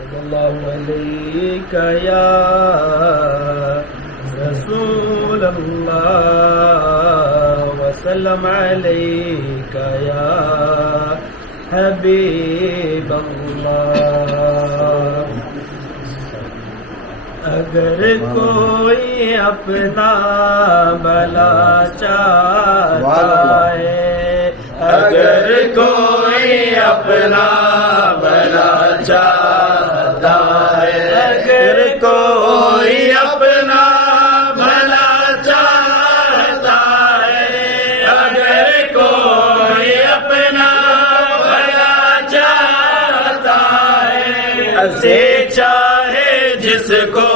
صلی اللہ علیہ یا رسول اللہ وسلم علیک یا حبیب اللہ. اگر کوئی اپنا بھلا چاہتا ہے، اگر کوئی اپنا بھلا چاہتا ہے، اگر کوئی اپنا بھلا چاہتا ہے، اگر کوئی اپنا بھلا چاہتا ہے، اسے چاہے جس کو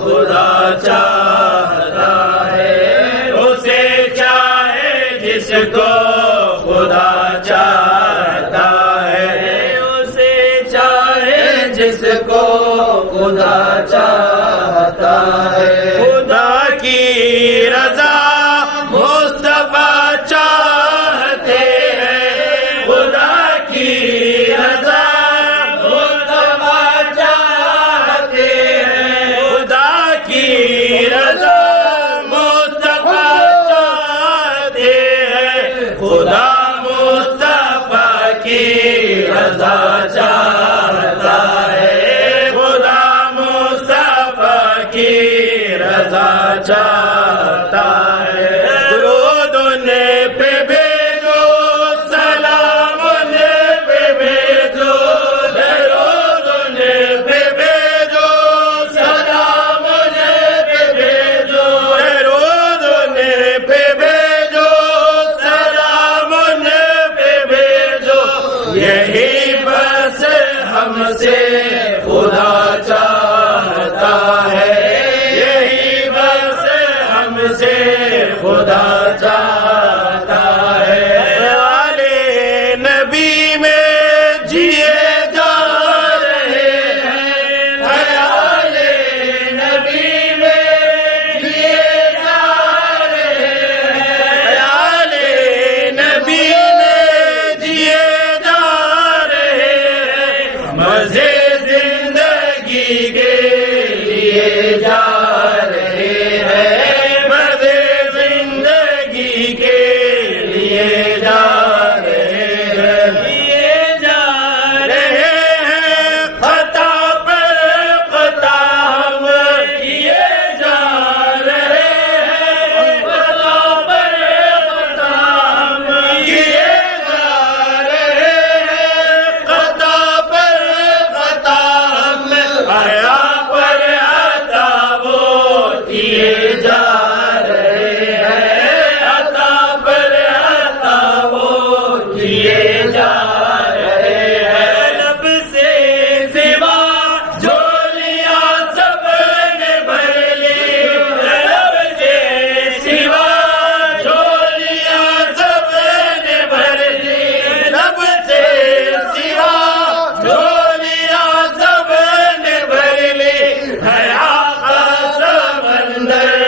خدا چاہتا ہے، اسے چاہے جس کو خدا چاہتا ہے، اسے چاہے جس کو خدا چاہتا ہے. خدا کی رضا مصطفیٰ چاہتے ہیں، خدا کی رضا مصطفیٰ چاہتے ہیں، خدا کی رضا مصطفیٰ چاہتے ہیں، خدا مصطفیٰ کی رضا چاہتا ہے، خدا مصطفیٰ کی رضا چاہتا ہے. درود ان پہ بھیجو، سلام ان پہ بھیجو، درود ان پہ بھیجو، سلام ان پہ بھیجو، درود ان پہ بھیجو، سلام ان پہ بھیجو. یہی بس ہم سے خدا چاہتا ہے، یہی بس ہم سے خدا چاہتا ہے. والے نبی میں جیے جا رہے ہیں، خیال نبی میں جیے جا رہے ہیں، خیال نبی میں جیے جا رہے ہیں، مزے زندگی کے لیے جا رہے ہیں، مزے زندگی کے لیے جا رہے ہیں، لیے جا رہے ہیں. خطا پر خطا ہم کیے جا رہے ہیں، خطا پر خطا ہم کیے جا رہے ہیں، خطا پر خطا ہم حیا پر عطا وہ کیے جا رہے ہیں، عطا پر عطا وہ کیے جا رہے ہیں. لب سے سوا جھولیاں سب نے بھر لی، لب سے سوا جھولیاں سب نے بھر لی، لب سے سوا جھولیاں سب نے بھر لی. حیا کا سمندر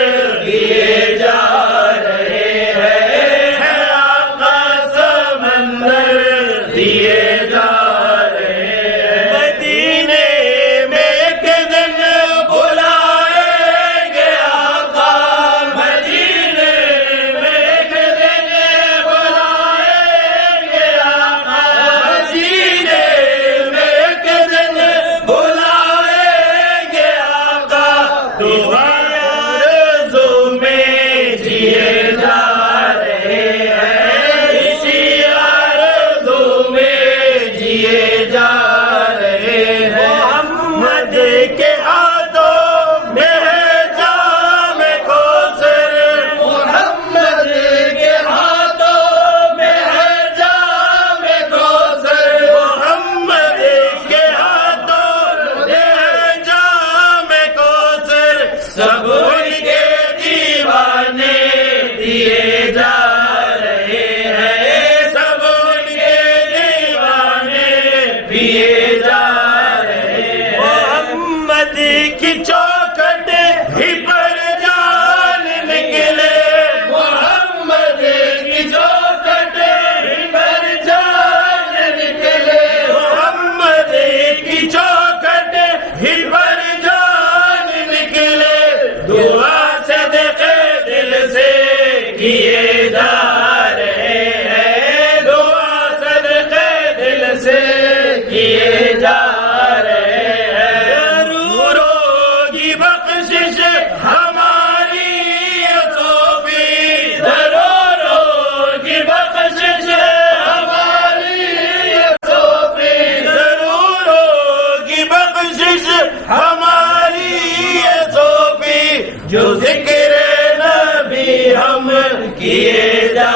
جو ذکر نبی ہم کیے جا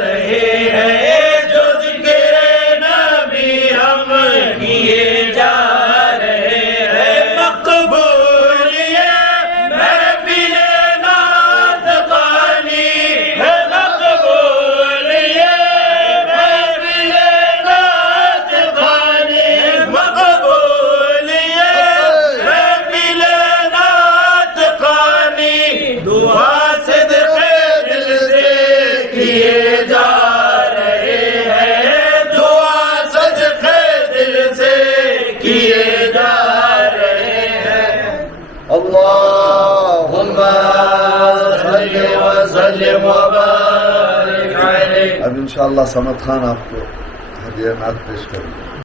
رہے ہیں، جو ذکر نبی ہم کیے جا رہے ہیں، مقبول یہ محفل نعت خوانی ہے، مقبول یہ محفل نعت خوانی، مقبول یہ محفل نعت خوانی، دعا صدقے دل سے کیے جا رہے ہیں، دعا صدقے دل سے کیے جا رہے ہیں۔ اللہم صل وسلم وبارک علیہ۔ اب انشاءاللہ سمد خان آپ کو ہدیہ نعت پیش کریں گے۔